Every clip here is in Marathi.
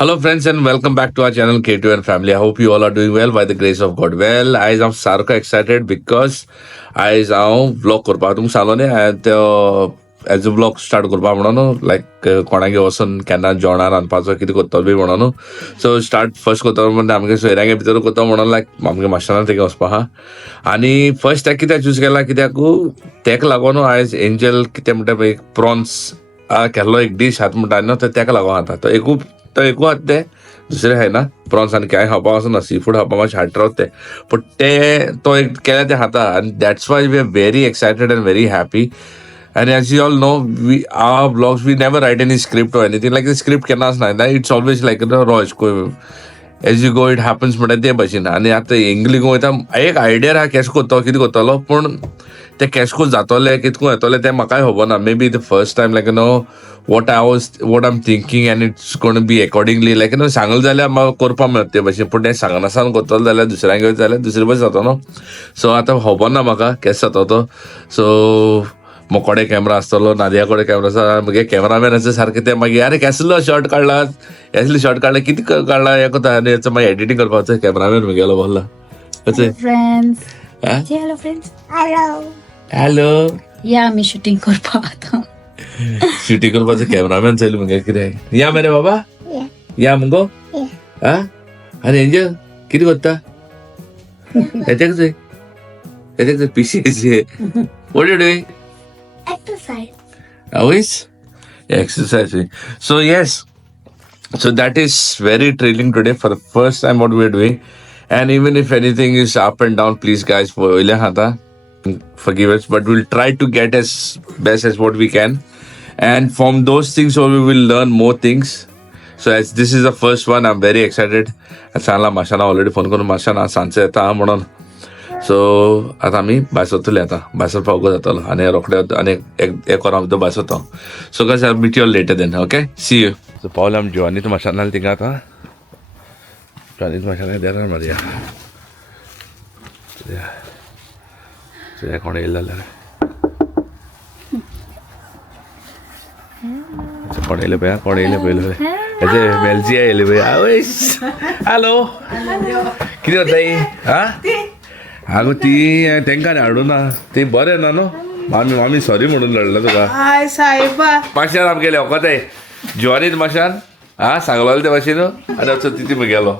Hello, friends, and welcome back to our channel K2 and Family. I hope you all are doing well by the grace of God. Well, I am सारखं excited because I हांव vlog करपा तुमकां सांगलो न्ही हांवें तो एज अ व्लॉग स्टार्ट करपा म्हणून लायक कोणागे वचून केन्ना जेवणा रांदपाचो कितें करतलो बी म्हणून सो स्टार्ट फर्स्ट करतलो म्हणजे आमगे सोयऱ्यांगे भितर करता म्हणून लायक आमगे माशेलान तेगे वचपा आहा आनी फर्स्ट तें कित्याक चूज केला कित्याकू तेका लागून आयज एंजल कितें म्हणटा पळय प्रॉन्स केल्लो एक डीश हात म्हणटा न्हू तो तेका लागून खाता तो एकू आत ते दुसरे हाय ना प्रॉन्स आनी कांय खावपा वचना सी फूड खावपा मातशें हाड रावत ते बट तो एक केल्या ते खाता आनी that's why we are very excited and very happy. And as you all know, our vlogs, we never write any script or anything. Like the script cannot ना it's always like as you go it happens म्हणटा ते भशेन आनी आतां इंग्लीश वयता एक आयडिया आहा कॅश कोत्तो कितें कोत्तलो पूण ते कॅश को जातोले कितको येतोले ते म्हाकाय खबर ना maybe the first time like what I am thinking and it's gonna be accordingly लायक सांगले जाल्यार म्हाका करपा मेळटा ते भशेन पूण तें सांगनासान कोत्तलो जाल्यार दुसऱ्यांक घेवन जाल्यार दुसरे भशेन जाता न्हू सो आतां खबर ना म्हाका केश जाता तो सो मोकोडे कॅमेरा आसतलो नादिया कडेन कॅमेरा आसा मागीर कॅमेरामॅन आसा सारकें ते मागीर अरे केसलो शॉर्ट काडला केसले शॉर्ट काडला कितें काडला हें कोता आनी मागीर एडिटींग करपाचो कॅमेरामॅन म्हगेलो बोल्ला फ्रेंड्स हॅलो फ्रेंड्स हॅलो या आम्ही शूटिंग करपा आतां शूटिंग करपाचो कॅमेरामॅन चयलो म्हगे कितें या मरे बाबा या मुगो आ आनी एंजल कितें करता येतेक चोय पिशी what you doing always exercising. So yes, so that is very thrilling today for the first time what we're doing, and even if anything is up and down, please guys forgive us, but we'll try to get as best as what we can, and from those things we will learn more things. So as this is the first one, I'm very excited. सांगला माशाना ऑलरेडी फोन करून माशाना सांचे येता म्हणून सो आतां आमी भायर सरतले आतां भायर सरपाक वगो जातलो आनी रोखडे आनी एक वरां भितर भायर सरता सो कशें I meet you later then okay see you सो पावले आमी जिवानीत माशानाल थिंगा आतां जिवानीत माशाना देरार मारया कोण येयला जाल्यार कोण येयले पळय कोण येयले पळयले हेजे मेलची येयले पळय आवय हॅलो कितें करता ही आ आगो ती तेंकां हाडूं ना ती बरें ना न्हू मामी सॉरी म्हणून लढलं तुका हाय साहेबा माश्यान आमगेले वखदाय जिवानीत माशान आ सांगलो ते भाशेन आनी असो तिती म्हगेलो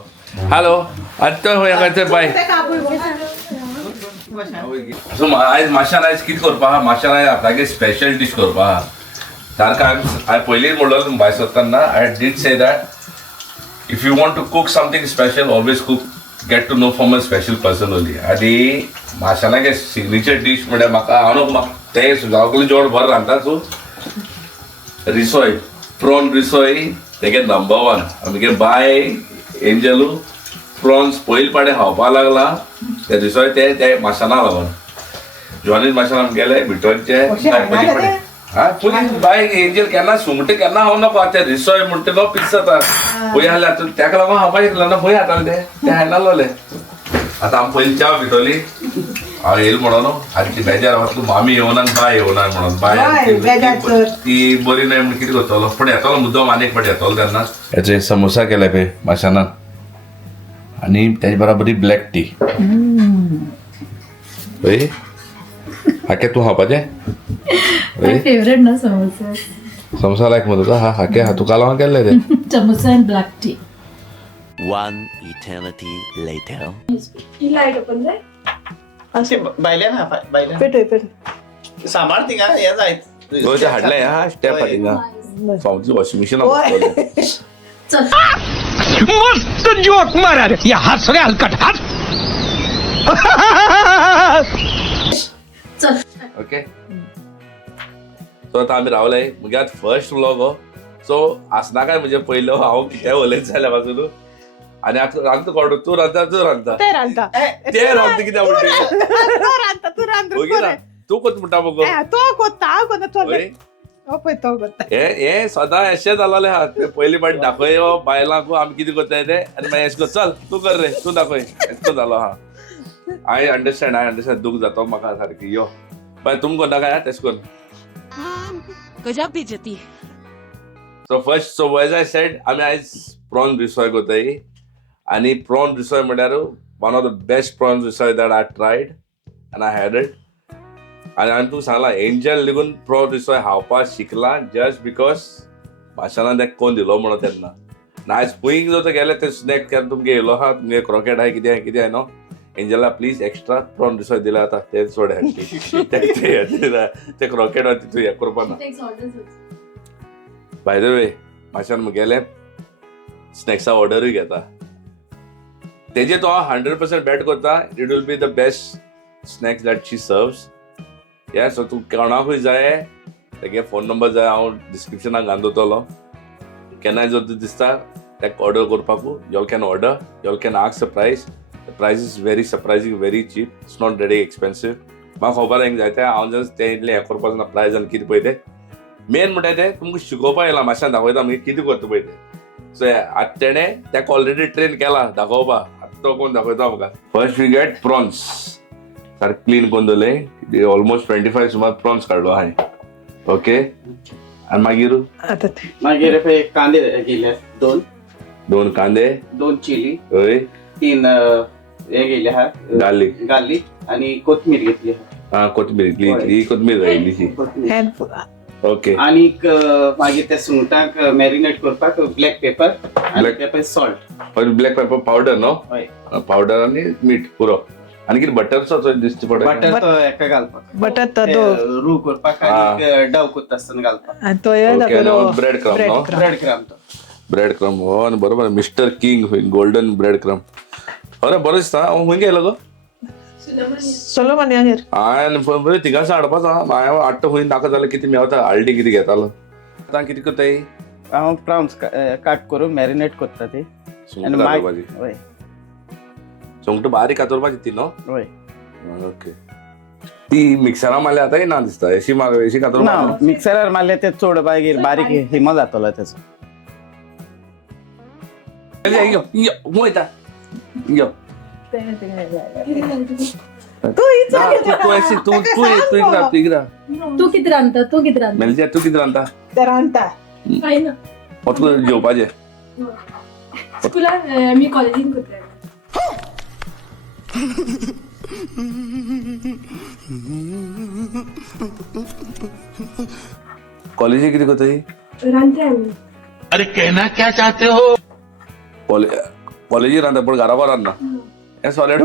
हॅलो आतां तो खंय हांगाचे बाय सो आयज माशान आयज कितें करपा आहा माशान आयज आपणागे स्पेशल डीश करपा आहा सारको हांवें पयलींच म्हणलो भायर सरतना I did say that if you want to cook something special always cook get to know from a special person only आनी माशानागे सिग्नेचर डीश म्हळ्यार म्हाका हांव ते सुजावकले जेवण बरें रांदता सो रिसोय प्रॉन रिसोय तेगे नंबर वन आमगे बाय एंजलू प्रॉन्स पयले पाटे खावपा लागला ते रिसोय ते माशाना लागून ज्वानीत माशान आमगेले भिटरचे हा पुलीस बाय एंजल केन्ना सुंगटे केन्ना खावं नाका ते रिसोय म्हणटा तो पीस जाता पळय आहल्या तेका लागून खावपा शिकलो ना खंय हाडटाले ते हाडनासलोले आतां आमी पयलीं च्या भितरली हांव येयलो म्हणून आनी ती बेजार तूं मामी येवना बाय येवना म्हणून बाय ती बरी नाय म्हण कितें करतलो पूण येतलो मुद्दम आनी एक फावटी येतलो तेन्ना हेचे समोसा केले पळय माशानान आनी तेजे बराबरी ब्लॅक टी पळय हाके तूं खावपाचें फेवरेट ना समोसा समोसा लायक मग तुका हा हाके हा तुका लागून केल्ले रे samosa and black tea One eternity later. असे बायल्या ना बायल्या पेट सांबाळ तिंगा हे जायत ते हाडले हा स्टेप हाडिंगा फावची वॉशिंग मशीन मस्त जोक मारा रे या हस रे हलकट हस ओके सो आतां आमी रावले म्हणजे आज फर्स्ट व्लॉग हो सो आसना काय म्हणजे पयलो हांव कितें उलयत जाल्यार पासून आनी आतां रांदता कोण तूं रांदता तूं रांदता ते रांदता ते रांदता कित्याक म्हणटा तो रांदता तू रांदता तू कोत म्हणटा मगो तो कोत्ता हांव कोत्ता तो पळय पळय तो कोत्ता हे सदां अशें जालोलें आहा ते पयलीं पाटी दाखय बायलांक आमी कितें करताय ते आनी मागीर अशें कर चल तूं कर रे तूं दाखय अशें जालो आहा आय अंडरस्टँड दूख जातो म्हाका सारकी यो बाय तुम कोन्ना काय तेश कोन गजब बेइज्जती so first so as I said आमी आयज प्रॉन रिसॉय कोताय आणि प्रॉन रिसॉय म्हळ्यार one of the best prawn रिसॉय that I tried and I had it. आणि हांवें तुका सांगला एंजल लेगून प्रॉन रिसॉय खावपाक शिकला जस्ट बिकॉज भाशणान ताका कोण दिलो म्हणून तेन्ना. आज पयलीं जर गेले ते स्नॅक केन्ना तुमगे येयलो आहा तुमगे क्रॉकेट आहाय कितें आहाय न्हू एंजला प्लीज एक्स्ट्रा प्रॉन रिसॉय दिला आतां ते सोड ते क्रॉकेट तितून हें करपा ना. बाय द वे भाशणान मुगेले स्नॅक्सा ऑर्डरूय घेता तेजे तो हांव 100% बॅट करता it will be the best snacks that she serves. Yeah so तूं कोणाकूय जाय तेगे फोन नंबर जाय हांव डिस्क्रिप्शनाक घालून केन्नाय जर दिसता ताका ऑर्डर करपाकू y'all can order y'all can ask the price. The price is very surprising very cheap it's not very expensive. म्हाका खबर हें जाय तें हांव जस्ट तें इतलें हें करपाक ना प्रायस आनी कितें पळय तें मेन म्हणटा तें तुमकां शिकोवपाक येयला मातशें दाखयता मागीर कितें करता पळय तें. सो आतां तेणें ताका ऑलरेडी ट्रेन केला दाखोवपाक आतां तो कोण दाखयता म्हाका. फर्स्ट वी गेट प्रॉन्स सारकें क्लीन करून दवरलें ऑलमोस्ट 25 सुमार प्रॉन्स काडलो हांवें. ओके आनी मागीर आता ते मागीर पळय कांदे गेले 2 कांदे 2 चिली हय 3 हे गेले आहा गार्लिक आणि कोथमीर घेतली आहा. कोथमीर ही कोथमीर जाय हँड ओके. आणि मागीर त्या सुंगटाक मॅरिनेट करपाक ब्लॅक पेपर आणि paper salt black pepper powder न्हू हय पावडर आनी मीठ पुरो आनी कितें बटरचो दिसता पडटा बटर तो हेका घालपाक बटर तो ते रू करपाक आणि डव करता आसतना घालपाक आणि तो हे दाखवलो ब्रेड क्रम न्हू ब्रेड क्रम तो ब्रेड क्रम हो आनी बरोबर mister king golden bread crumb. अरे बरो दिसता हांव खंय गेलो गो सोलोमन यागेर हांवें थिंगासा हाडपाचो हांवें हाडटा खंय नाका जाल्यार कितें मेवता हालडी कितें घेतालो. आतां कितें करताय हांव प्राउन्स काट करून मॅरिनेट करता ते सुंगटां कातरपाची हय सुंगटां बारीक कातरपाची ती न्हू हय ओके. ती मिक्सरा मारल्या आतां ना दिसता अशी कातरून ना मिक्सरार मारले ते चड बारीक हिमो जातलो तेचो. वयता यो तू किती रांदता मेलच्या तू कितें रांदता ते रांदता तुका जेवपाचें स्कुलान मी कॉलेजीन करता. कॉलेजी कितें करता रांदता आमी. अरे कहना क्या चाहते हो? कॉलेजी रांदता पण घरा को रांदना हें सॉलिड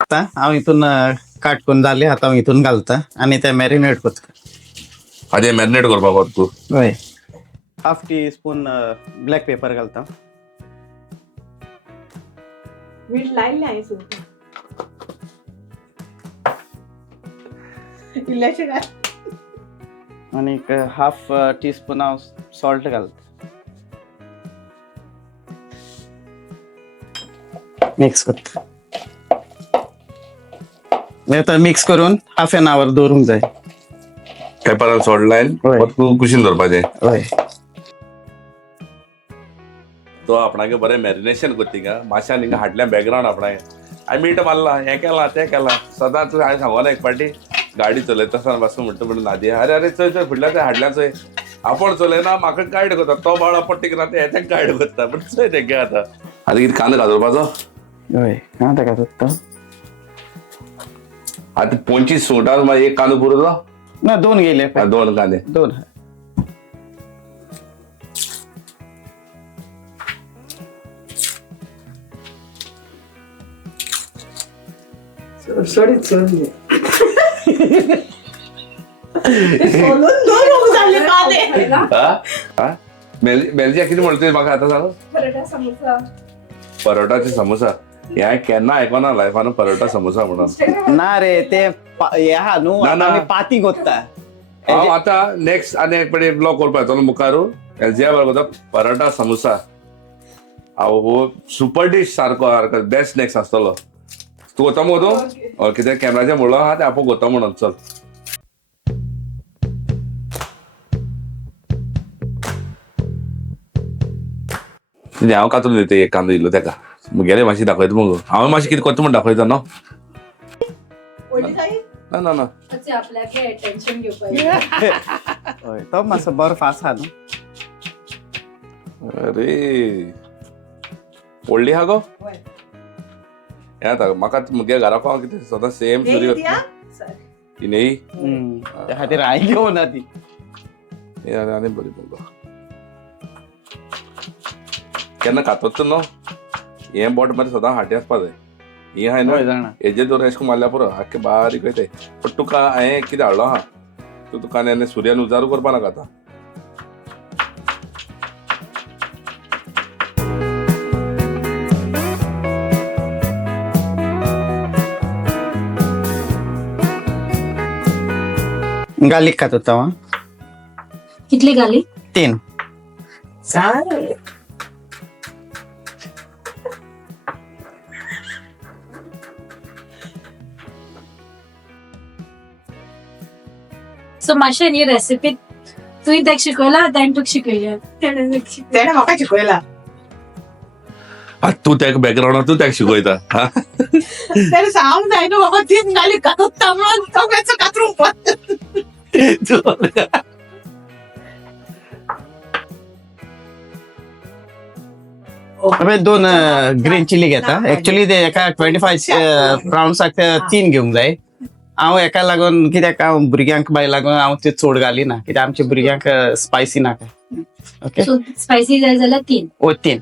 आता हांव हितून काट करून जाले आतां हांव हितून घालता आणि ते मॅरिनेट करता. आधी मॅरिनेट करपाक तूं हय 1/2 टीस्पून ब्लॅक पेपर घालता. मीठ लायले हांवें इल्लेशें घाल आणि 1/2 टीस्पून हांव सॉल्ट घालता. मिक्स करता आता मिक्स करून 1/2 an hour दवरूंक जाय. पेपरान सॉल्ट लायन हय. तूं कुशीन दवरपाचें हय तो आपणागे बरें मॅरिनेशन करता थिंगा माश्यान हिंगा हाडल्या बॅकग्रावंड आपणागे हांवें मीठ मारला हें केलां तें केलां सदांच हांवें सांगोना एक पाटी गाडी चलयता आसतना पासून म्हणटा म्हणून नादिया अरे चल चल फुडल्या त्या हाडल्या चोय आपण चलयना म्हाका गायड करता तो बाळ पट्टीक ना ते हेच्याक गायड करता पण चोय तेगे आतां कितें कांदो घालपाचो हय कांदो घालता. आतां 25 सुंगटां मागीर एक कांदो पुरो तो ना 2 गेले 2 कांदे 2 मेलच्या कितें म्हणटा म्हाका आतां सांग परोटाचे समोसा हे केन्ना आयकोना लायफान परोटा समोसा म्हणून ना रे ते हे आहा न्हू ना, ना. आमी पाती करता. हांव आतां नेक्स्ट आनी एक पाटी ब्लॉग करपाचो मुखारू एलजिया बरोबर परोटा समोसा हांव सुपर डीश सारको बेस्ट नेक्स्ट आसतलो. तूं वता मगो तूं कितें कॅमेराचें म्हणलो आहा तें आपूण वता म्हणून चल. हांव कातरून दिता एक कांदो दिलो तेका मुगेलें मातशी दाखयता मगो हांव मातशें कितें करता म्हण दाखयता न्हू ना ना ना आपल्याकडे टेन्शन घेवपाक हय तो मातसो बरो फास्ट आहा न्हू अरे व्हडली आहा गो हें आतां म्हाका मुगे घरा पाव कितें सदां सेम सुरी ती न्ही त्या खातीर हांवें घेवं ना ती हे आनी बरी मुगो केन्ना खातोच न्हू हें बोट मरे सदां हाटी आसपा जाय ही हाय हय न्हू जाणा हेजे दोन एशें मारल्या पुरो आख्खे बारीक वयताय पण तुका हांवें कितें हाडलो आहा तुका आनी सुर्यान उजारू करपा नाका आतां गार्लिक खातो तवा कितली घाली 3 सो मातशें न्ही रेसिपी तुवें ताका शिकयला ताणें तुका शिकयल्या तेणे म्हाका शिकयला तूं तेका बॅकग्रावंडात तूं तेका शिकयता हा तेणे सांगूंक जाय न्हू म्हाका 3 गार्लिक कातरता म्हणून तो वेचो कातरूंक पडटा हांवें 2 ग्रीन चिली घेता एक्चुअली ते एका 25 प्राउन्साक 3 घेवंक जाय हांव एका लागून कित्याक हांव भुरग्यांक बाय लागून हांव ते चड घालिना कित्याक आमच्या भुरग्यांक स्पायसी नाका ओके सो स्पायसी जाय जाल्यार 3 ओ 3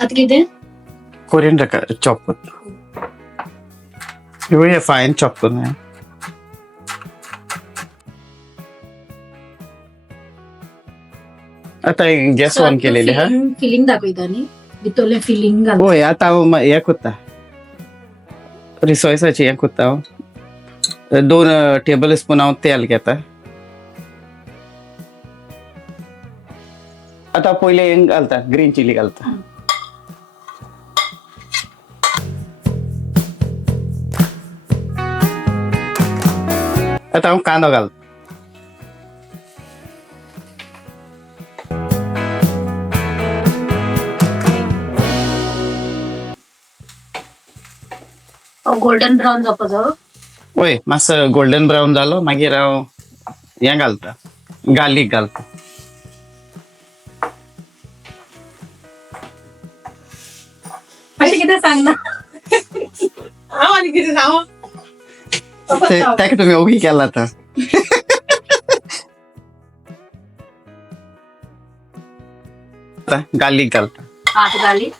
आतां कितें कोरिएंडर चॉप करता हे फायन चॉप करून आता गॅस ऑन केलेली हा फिलिंग दाखयता न्ही भितरलें फिलिंग घाल होय आता हांव हें करता रिसॉयसाचें हें करता हांव 2 टेबल स्पून हांव तेल घेता आता पयलें हें घालता ग्रीन चिली घालता आता हांव कांदो घालता गोल्डन ब्राउन जावपाचो होय मातसो गोल्डन ब्रावन जालो मागीर हांव हें घालता गार्लीक घालता अशें कितें सांगना हांव आनी कितें सांगू ताका तुमी ओगी केला आतां गार्लीक घालता आठ घाली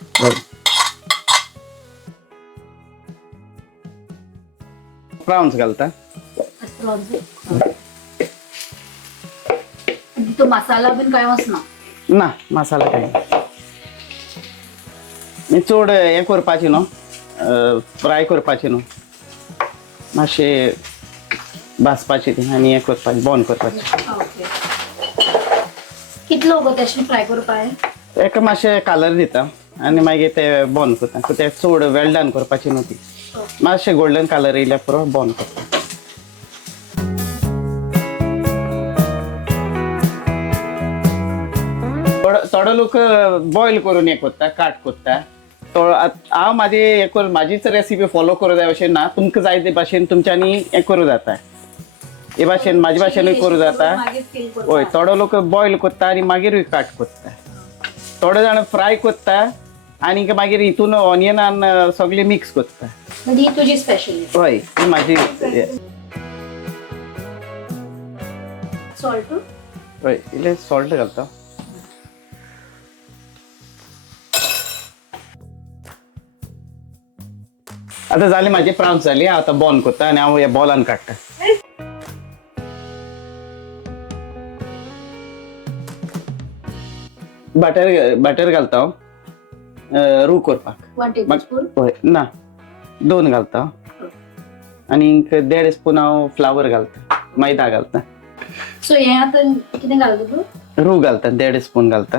प्राउन्स घालता तो मसाला बीन काय वचना ना मसाला काय मी चड हें करपाचें न्हू फ्राय करपाचें न्हू मातशें भाजपाचें ती आनी हें करपाचें बॉन करपाचें ओके कितलो गो तेशें फ्राय करपाय एका मातशें कलर दिता आनी मागीर ते बॉन करता सो ते चड वेल डन करपाचें न्हू ती मातशें गोल्डन कलर येयल्या पुरो बॉन करता थोडो लोक बॉयल करून हें करता काट करता हांव म्हाजीच रेसिपी फॉलो करूं जाय अशें ना तुमकां जाय ते भाशेन तुमच्यांनी हें करूं जाता हे भाशेन म्हाजे भाशेनूय करूं जाता हय थोडो लोक बॉयल करता आनी मागीरूय काट करता थोडे जाण फ्राय करता आनी मागीर हितून ऑनियनान सगळें मिक्स करता ही तुजी स्पेशलिटी हय ती म्हाजी सॉल्ट हय इल्लें सॉल्ट घालता आता जाले माझे प्राउन्स जाली आता बॉन करता आनी हांव ह्या बॉलान काडटा बटर घालता हांव रू करपाक 1 टेबलस्पून हय ना 2 घालता आनी 1.5 स्पून हांव फ्लावर घालता मैदा घालता सो हे आतां कितें घालता तूं रू घालता 1.5 स्पून घालता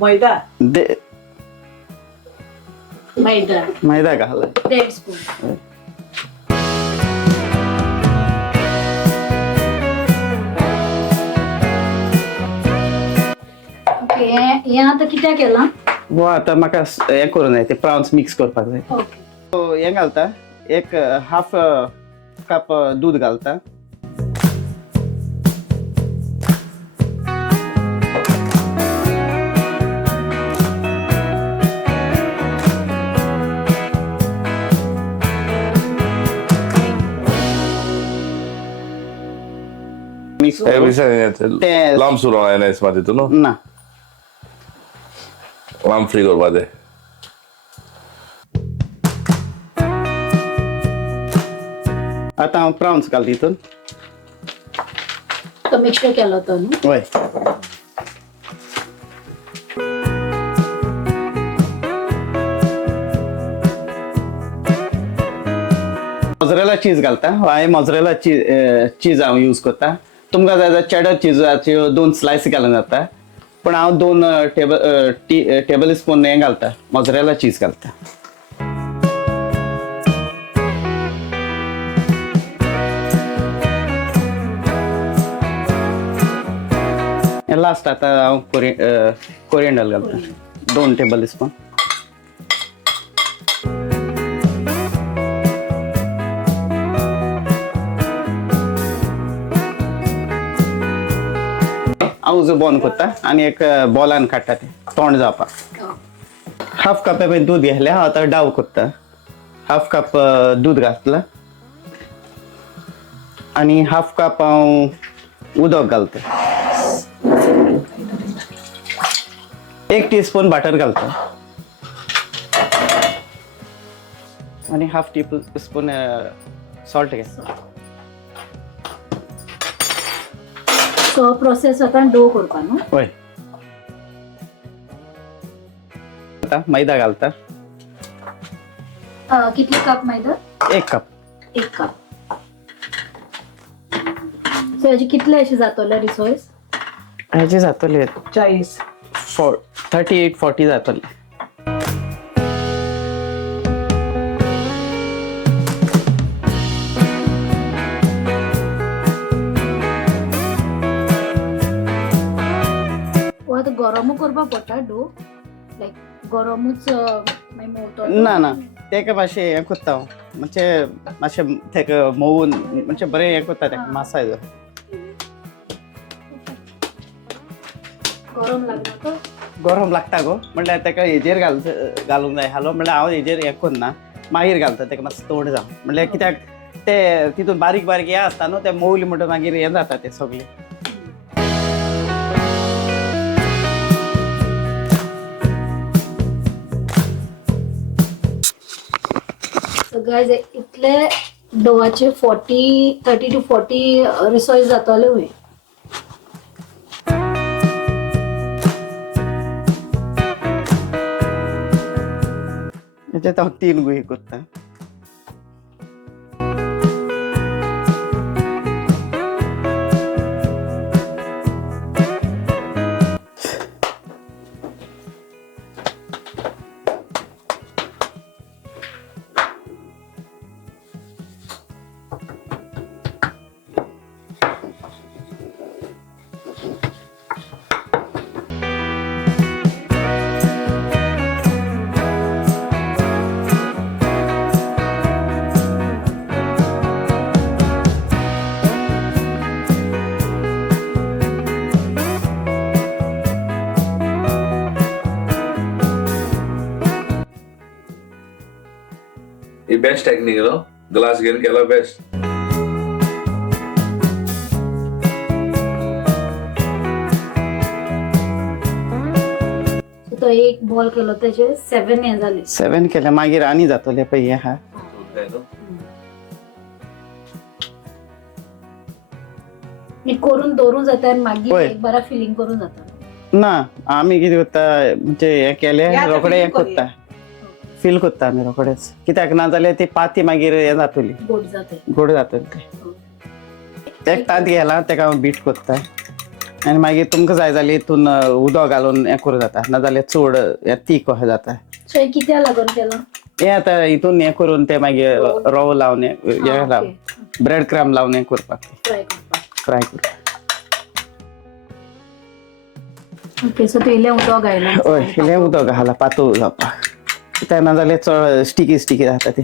मैदा मैदा घाल 1.5 स्पून हे आता कित्याक केला वो आता म्हाका हें करूं जाय ते प्रॉन्स मिक्स करपाक जाय ओके सो हें घालता एक हाफ कप दूध घालता मिक्स हे विषय ते- लांब सुरू आहे ना मध्ये तू नो ना लांब फ्री करपा दे आता हांव प्रॉन्स घालता हितून तो मिक्सर केलो तो न्हू वय मोझरेला चीज घालता हांवें मोझरेला चीज हांव यूज करता तुमकां जाय जाल्यार चॅडर चीजाच्यो 2 स्लायस घालून जाता पण हांव 2 टेबल स्पून हें घालता मोझरेला चीज घालता लास्ट आता हांव कोरिएंडर घालता 2 टेबल स्पून हांव उजो बंद करता आनी एक बॉलान काडटा ते तोंड जावपाक हाफ कप दूद घेतलें हांव आतां डाव करता हाफ कप दूद घातला आनी हाफ कप हांव उदक घालता 1 टीस्पून बटर घालता आनी हाफ टीस्पून सॉल्ट घालता सो प्रोसेस आता डो करपा न्हू होय आता मैदा घालता कितले कप मैदा 1 कप 1 कप सो हेजे कितले अशे जातले रिसोर्स हेजे जातले 40 38-40 जातले आता गरमू करपा पडटा डो लायक गरमूच मागीर मोवतो ना तेका मातशें हें कोत्ता हांव मातशें तेका मोवून मातशें बरें हें कोत्ता तेका मासाज गरम लागना तो गरम लागता गो म्हटल्यार तेका हेजेर घालूंक जाय हालो म्हटल्यार हांव हेजेर हें करना मागीर घालता तेका मातसो तोंड जावं म्हटल्यार कित्याक ते तितून बारीक बारीक हें आसता न्हू ते मोवली म्हणटा मागीर हें जाता ते सगळें सो गायज इतले डोवाचे 30 to 40 रिसोर्स जातले हुय हेजेत हांव 3 गुही करता ही बेस्ट टेक्निक नो ग्लास घेऊन केला बेस्ट तो एक बॉल केलो त्याचे 7 हे झाले 7 केल्या मागीर आनी जातले पळय हें हा मी करून दवरूं जाता आनी मागीर होय. एक बरा फिलिंग करून जाता ना आमी कितें करता म्हणजे हें केलें या आतां रोखडें हें filling करूया. करता फील करता आमी रोखडेच कित्याक ना जाल्यार ती पाती मागीर हें जातली गोड जाते गोड जातली ते एक तांत घाला तेका हांव बीट करता आनी मागीर तुमकां जाय जाल्यार हितून उदक घालून हें करूं जाता ना जाल्यार चड हें तीख कशें जाता सो हे कित्या लागून केला हें आतां हितून हें करून ते मागीर रवो लावन हें लावन ब्रेड क्रम लावन हें करपाक ट्राय करपाक फ्राय करपाक ओके सो ते इले उदक घायला हय इल्लें उदक घाला पातळ जावपाक कित्याक नाजाल्यार चड स्टिकी स्टिकी जाता ती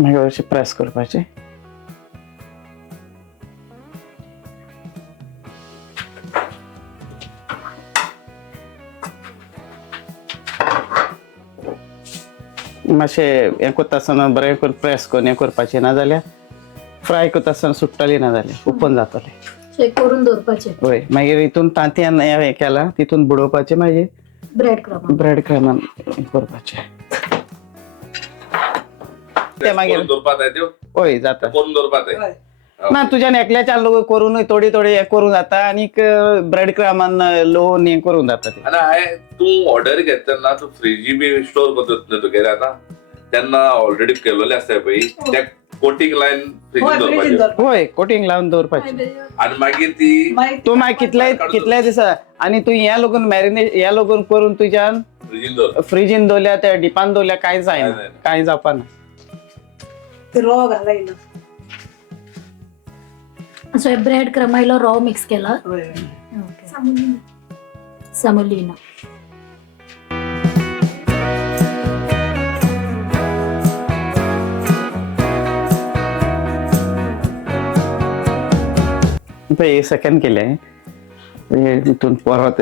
मागीर अशें प्रेस करपाचें मातशें हें करता आसतना बरें करून प्रेस करून हें करपाचें नाजाल्यार फ्राय करता आसतना सुट्टली नाजाल्यार ओपन जातलें सो एक करून दवरपाचें हय मागीर हितून तांतयान हें केलां तितून बुडोवपाचें मागीर ब्रेड क्रम ब्रेड क्रमान हें करपाचें ते मागीर करून दवरपाक जाय त्यो हय जाता करून दवरपाक जाय ना तुज्यान एकल्याच्यान करूनय थोडी थोडी हें करूं जाता आनीक ब्रेड क्रमान लोवन हें करूं जाता तें आणि तू ऑर्डर घेतना तू फ्रीजी बी स्टोर करता तुगेले आता त्यांना ऑलरेडी केलेले असते पळय त्या कोटिंग लायन फ्रीजीन दवरपाचे हय कोटिंग लावन दवरपाचें आणि मागीर ती तूं मागीर कितले दिसा आनी तूं ह्या लागून मॅरिनेट ह्या लागून करून तुज्यान फ्रीजीन दवर फ्रिजीन दवरल्या त्या डिपान दवरल्या कांय जायना कांय जावपाना ते रॉ घालायला सो हे ब्रेड क्रम इलो रॉ मिक्स केला समोलिना हे सेकंड केलें हितून परत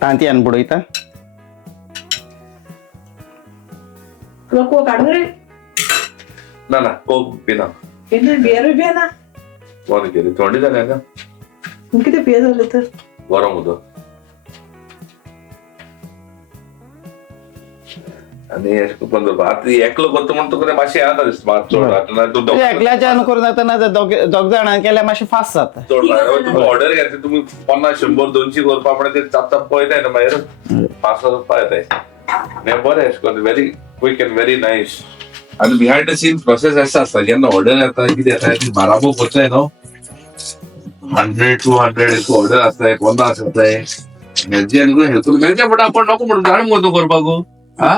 तांतयान बुडयता तुला को काढू रे ना ना कोक पिना केन्ना बियर बी ना कोण केली थंडी जाल्या का किती पिये झाले तर गरम उदक आणि पण आता एकलो करता म्हणून तुका मातशें आता दिसता मात चड आता तू एकल्याच्यान करून जाता ना दोग जाणां केल्यार मातशें फास्ट जाता चड तुम्ही ऑर्डर घेतली तुम्ही 50 100 200 करपा म्हणून ते चाप चाप पळयताय ना मागीर 500 रुपया येताय बरें अशें करून very quick and very nice आणि बिहाइंड द सीन प्रोसेस असं असतं जेन्ना ऑर्डर येता कितें येता ती बाराबो करताय न्हू 100 200 ऑर्डर असताय 50 असताय हेजी आनी हेतून मेळच्या पडा आपण नको म्हणून जाण मगो करपाक हा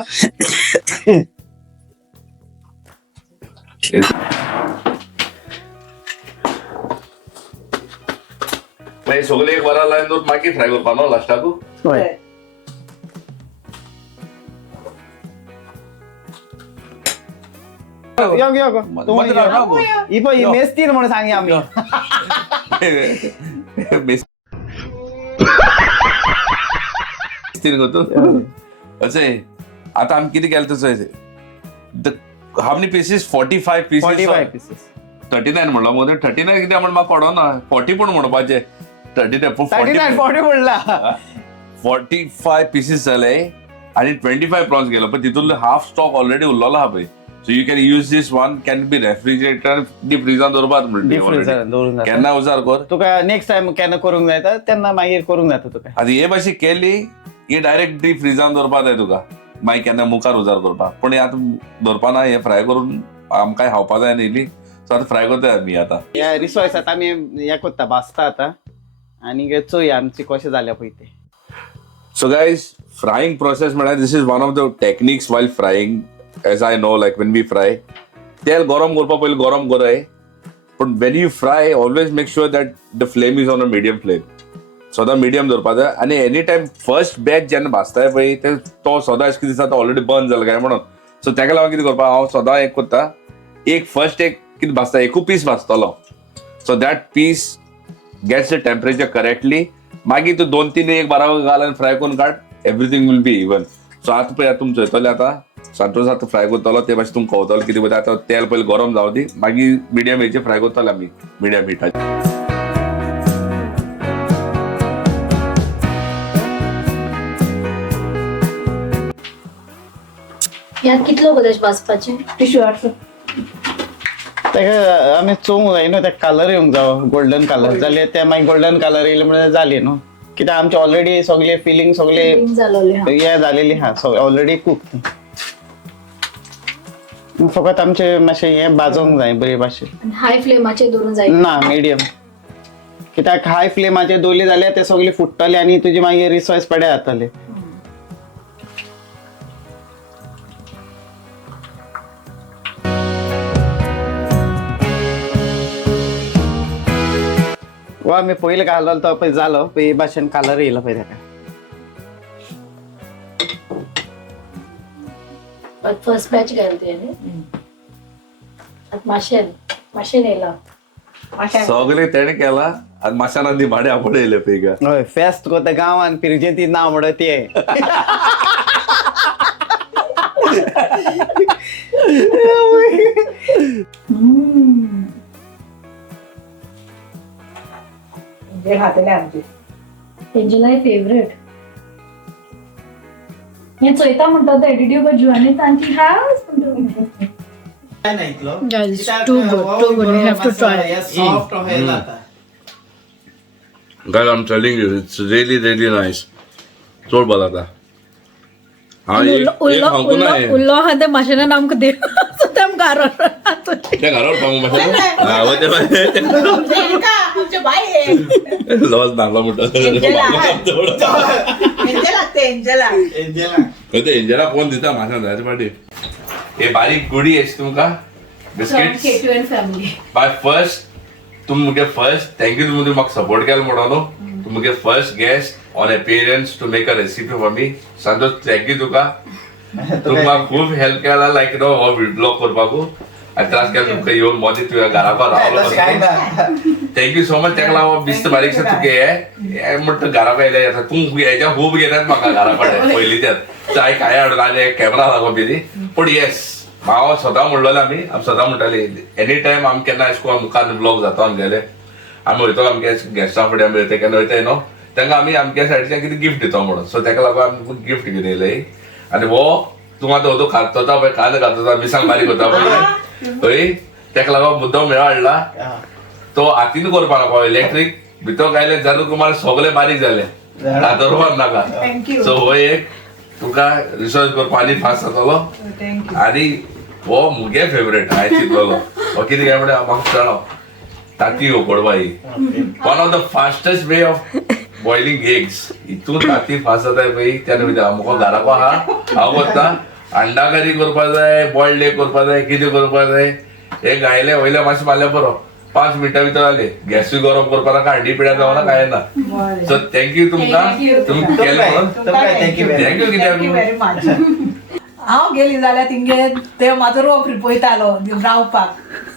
मागीर सगळे एक वरां लायन दवरून मागीर फ्राय करपा न्हू लास्टाक हय यो ही पळय ही मेस्तीन म्हणून सांगी आमी असे आता आम्ही किती केलं तसं हाव मेनी पीसीस 45 पीसीस 39 म्हणलो मग 39 किती म्हणून म्हाका पडना 40 पण म्हणपाचे 39 40 म्हणला 45 पीसीस जाले आणि 25 प्रॉन्स गेलो पण तितून हाफ स्टॉक ऑलरेडी उरलेलो हा पळय so you can use this one can be refrigerator deep फ्रिजान दवरपाक म्हणटा केन्ना उजार कर तुका नेक्स्ट टाइम केन्ना करूंक जाता तेन्ना मागीर करूंक जाता तुका आतां हे भाशी केली ही डायरेक्ट डीप फ्रिजान दवरपाक जाय तुका मागीर केन्ना मुखार उजार करपाक पण आतां दवरपाना हे फ्राय करून आमकां खावपा जाय न्ही सो आतां फ्राय करता आमी आतां ह्या रिसॉयसात आमी हें करता भाजता आतां आनी चोया आमची कशें जाल्या पळय ते So guys, frying process, this is one of the techniques while frying. As I know, like when we fry, तेल गरम करपा पयलीं गरम कराय. But when you fry, always make sure that the flame is on a medium flame. सदां medium दवरपा जाय आनी एनी टायम फर्स्ट बॅच जेन्ना भाजताय पळय तो सदां अशें कितें दिसता तो ऑलरेडी बर्न जाला काय म्हणून सो तेका लागून कितें करपा हांव सदां एक करता एक फर्स्ट एक कितें भाजता एकू पीस भाजतलो so that piece gets the temperature correctly मागीर तू 2-3 एक बारा घाल आनी फ्राय करून काड everything will be even so आतां पळय तुमी चयतले आतां सांतोस आतां फ्राय करतलो ते भाशेन तुमकां कळटलो कितें पळय आतां तेल पयलीं गरम जावं दी मागीर मिडियम हेचेर फ्राय करतले आमी मिडियम हिटाचेर यात कितलो गोदेश भाजपाचे टिश्यू हाडचो तेका आमी चोवंक जाय न्हू तेका कलर येवंक जावो गोल्डन कलर जाल्यार ते मागीर गोल्डन कलर येयले म्हणजे जाली न्हू कित्याक आमचे ऑलरेडी सगळे फिलिंग सगळे जालोले हे जालेली हा ऑलरेडी कुक फकत आमचे मातशें हें भाजोंक जाय बरे भाशेन हाय फ्लेमाचेर दवरून जाय ना मिडियम कित्याक हाय फ्लेमाचेर दवरली जाल्यार ते सगळे फुट्टले आनी तुजे मागीर रिसॉयस पड्या जातले वो आम्ही पयलीं घालो तो पळय जालो पळय भाशेन कलर येयलो पळय ताका फर्स्ट बॅच घालते माशेन येयला सगळे तेणे केला आणि माशाना दिमाडे आपण येयले पळय हय फेस्त कोता गांवान पिरजेती नांव म्हणत ते खातले आमचे एंजला फेवरेट हे चोयता म्हणतात एडिडिओ बजू आणि तांची हाच Guys, too good. You have to try. Guys, I'm telling you, it's really, really nice. चोड बरं आता. हा एक खाऊन आहे. उल्लो हा ते माशाने नाम दे तेम गारो त्या घरावर खाऊ माशाने. हा व ते आमचे बाई आहे. लवच नागला मोठं. एंजला कोण दिता माशा जायचं पाठी. हे बारीक गुडी आहेस तुमका biscuits K2N family. By first तुम मुगे फर्स्ट थँक यू तुम्ही म्हाका सपोर्ट केलो म्हणून तू मुगे first guest on appearance to make a recipe for me Santosh thank you तुका तुमका खूप हेल्प केला लायक नो हो ब्लॉग करपाकू आनी त्रास केला तुमका येवन मोदी तुझ्या घराको रावलो थँक यू सो मच तेका लागून बिस्त बारीकशे तुगे हे म्हणटा घराको येयले तू हेच्या खूब घेतात म्हाका घरा कडेन पयलींच्यान चाय काय हाडून आनी कॅमेरा लागो बिली पूण येस हांव सदां म्हणलोलें आमी सदां म्हणटाली एनी टायम आमी केन्ना अशें करून मुखार ब्लॉग जाता आमगेले आमी वयतलो आमगे गेस्टां फुडें आमी ते केन्ना वयताय न्हू तांकां आमी आमच्या सायडीच्यान कितें गिफ्ट दिता म्हणून सो ताका लागून आमी गिफ्ट घेवन येयले आनी हो तूं आतां हो खातोता पळय कांदो खातोता मिरसांग बारीक करता पळय थंय ताका लागून मुद्दम मेळ हाडला तो हातीन करपा नाका इलेक्ट्रीक भितर गायले जाल्यार तुम्हाला सगळे बारीक जाले हातोर नाका सो हो एक तुका रिसर्च करपा आनी फास्ट जातलो आनी हो मुगे फेवरेट हांवें चिंतलोलो हो कितें काय म्हणल्यार म्हाका कळ्ळो तांती उकडपा ही one of the fastest way of boiling eggs हितून तांती फास्ट जाताय पळय त्या निमित्त आमकां घराको आहा हांव करता अंडा करी करपा जाय बॉयल्ड एग करपा जाय कितें करपा जाय हे गायले वयले मातशें मारले बरो 5 मिनटां भितर जाले गॅसूय गरम करपा नाका हांडी पिड्या जावना काय ना सो थँक्यू तुमकां तुमी केलें म्हणून थँक्यू कित्याक हांव गेली जाल्यार तिंगे ते म्हाजो रोप रिपयतालो रावपाक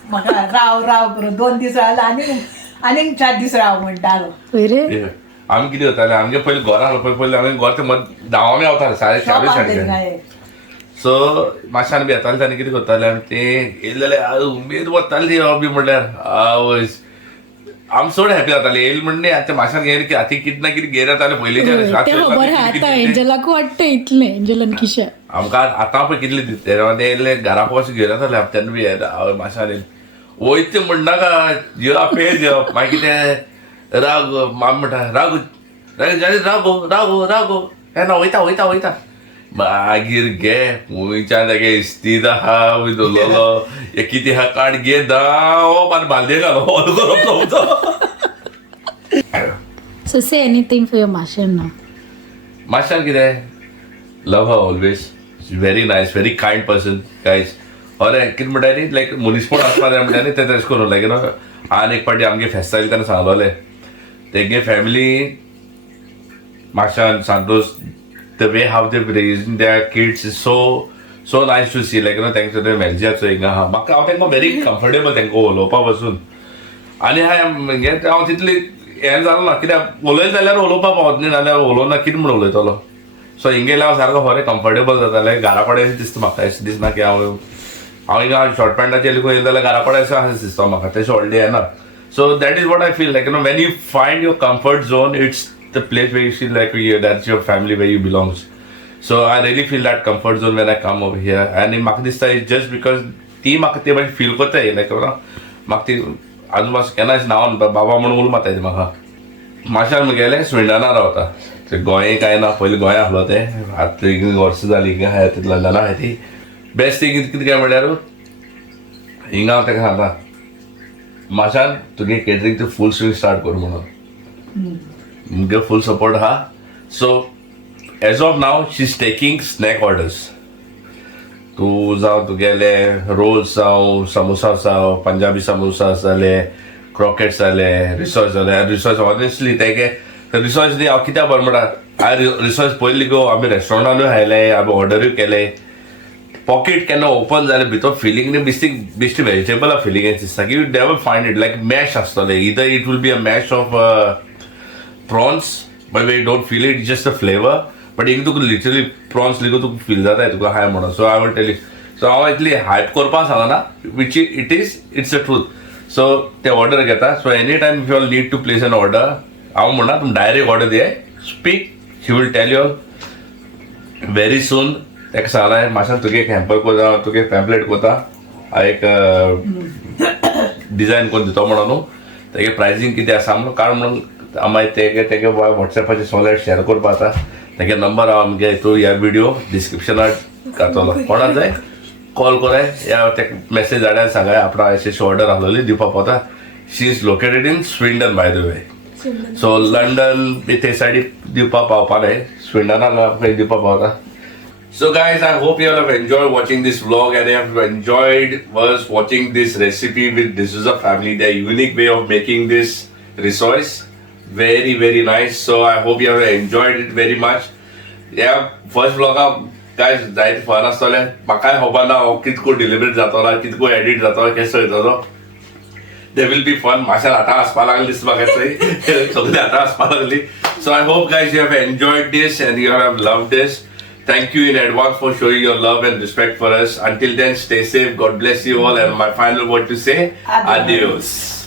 म्हाका राव करून 2 दीस रावलो आनीक 4 दीस राव म्हणटालो आमी कितें करताले आमगे पयलीं घर आहलो पयलीं आमी घर ते धांवांनी आवताले 4:30 सो माशान बी येताले तांणी कितें करताले आमी ते येयले जाल्यार उमेद वताली ती बी म्हणल्यार आवय आम चड हॅपी जाताली येयले म्हणणे आतां माशान घेवन की आतां कितें ना कितें घेवन येताले पयलींच्या एंजलाक वाटतं इतलें एंजलान किशें आमकां आतां पळय कितले दिसते येयले घराको अशें घेवन येताले तेन्ना बी आवय माशान येयले वयता म्हणनाका जेवप पे जेवप मागीर कितें राग माम म्हणटा रागो रागो हे ना वयता मागीर गे खुंयच्यान तेगे इस्तीद आहा वय दवरलेलो हे कितें आहा काड घे दाव आनी बालदे घालो ऑल करप चवथा So say anything for your Mashan now. माशान कितें लव हर always very nice very kind person guys अरे कितें म्हणटा न्ही लायक मुनिसिपल आसपा जाय म्हणटा न्ही ते तशें करून लायक न्हू आनी एक फावटी आमगे फेस्त जाली तेन्ना सांगलोलें तेगे family माशान सांतोश the way how they've raised their kids is so nice to see like thanks to the manager हिंगा हा म्हाका हांव तेंका व्हेरी कम्फर्टेबल तेंका उलोवपा पासून आनी हांव तितली हें जालो ना कित्याक उलयलें जाल्यार उलोवपा पावत न्ही नाल्यार उलोवना कितें म्हण उलयतलो सो हिंगा येयल्यार हांव सारको खरें कम्फर्टेबल जातालें घरा कडेन दिसता म्हाका अशें दिसना की हांव हिंगा शॉर्ट पॅन्टाचेर येयलें जाल्यार घरा कडेन अशें दिसता म्हाका तशें व्हडलें येना so that is what I feel like Wien you find your comfort zone it's the place where you feel like that's your family where you belongs so I really feel that comfort zone when I come over here and in म्हाका दिसता it's just because ती म्हाका ते भाशेन फील करता लायक म्हाका ती आजून मातशें केन्ना नांव बाबा म्हणून उलो मारता म्हाका माशान मुगेले स्विंडना रावता ते गोंय काय ना पयलीं गोंय आहलो ते आतां वर्सां जालीं हिंगा आहाय ती लंडना आहाय ती बेस्ट थिंग कितें काय म्हळ्यार हिंगा हांव ताका सांगता माशान तुगे केटरिंग फूल स्विंग स्टार्ट कर म्हणून मुगे फुल सपोर्ट आहा so as of now she is taking snack orders तूं जावं तुगेले रोल्स जावं समोसा जावं पंजाबी समोसा जाले क्रॉकेट्स जाले रिसॉर्च ऑनेस्टली तेगे रिसॉर्च न्ही हांव कित्याक बरें म्हणटा हांवें रिसॉर्च पयलीं गो आमी रेस्टॉरंटानूय खायले आमी ऑर्डरूय केले पॉकेट केन्ना ओपन जालें भितर फिलींग न्ही बेश्टी वेजिटेबल फिलींग दिसता की you never find it like mash आसतलें either it will be a mash of prawns but we don't feel it just a flavour but एक तुका लिटरली प्रॉन्स लिगो तुका फील जाता तुका हाय म्हणून so I will tell you so हांव इतली हायप करपाक सांगना which it's a truth so ते ऑर्डर घेता so any time if you all need to place an order हांव म्हणना तुमी डायरेक्ट ऑर्डर दिये speak he will tell you very soon तेका सांगलें मातशें तुगे हॅम्पर कोता तुगे पॅम्पलेट कोता हांव एक डिझायन करून दितो म्हणून न्हू तेगे प्रायसींग कितें आसा म्हणून कारण म्हणून मागीर तेगे वॉट्सॅपाचेर सगळें शेअर करपा जाता तेगे नंबर हांव आमगे हितून ह्या व्हिडिओ डिस्क्रिप्शनाक घातलो कोणाक जाय कॉल कोराय या तेका मेसेज धाडाय सांगाय आपण अशी ऑर्डर आहलोली दिवपाक पावता she is located in Swindon by the way so London ते सायडीक दिवपाक पावपा न्हय स्विंडनाक आमकां दिवपाक पावता. So guys, I hope you all have enjoyed watching this vlog and have enjoyed was watching this recipe with D'Souza family, their unique way of making this rissoles. Very, very nice. So I hope you have enjoyed it very much. Yeah, first vlog guys, जायत फन आसतलें म्हाकाय खबर ना हांव कितको डिलिव्हरी जातलो कितको एडिट जातलो केसो येतलो there will be fun. माशा आतां आसपा लागली दिसता म्हाका थंय सगळीं आतां आसपा लागली. So I hope guys you have enjoyed this and you have loved this. Thank you in advance for showing your love and respect for us. Until then, stay safe. God bless you all. And my final word to say, adios.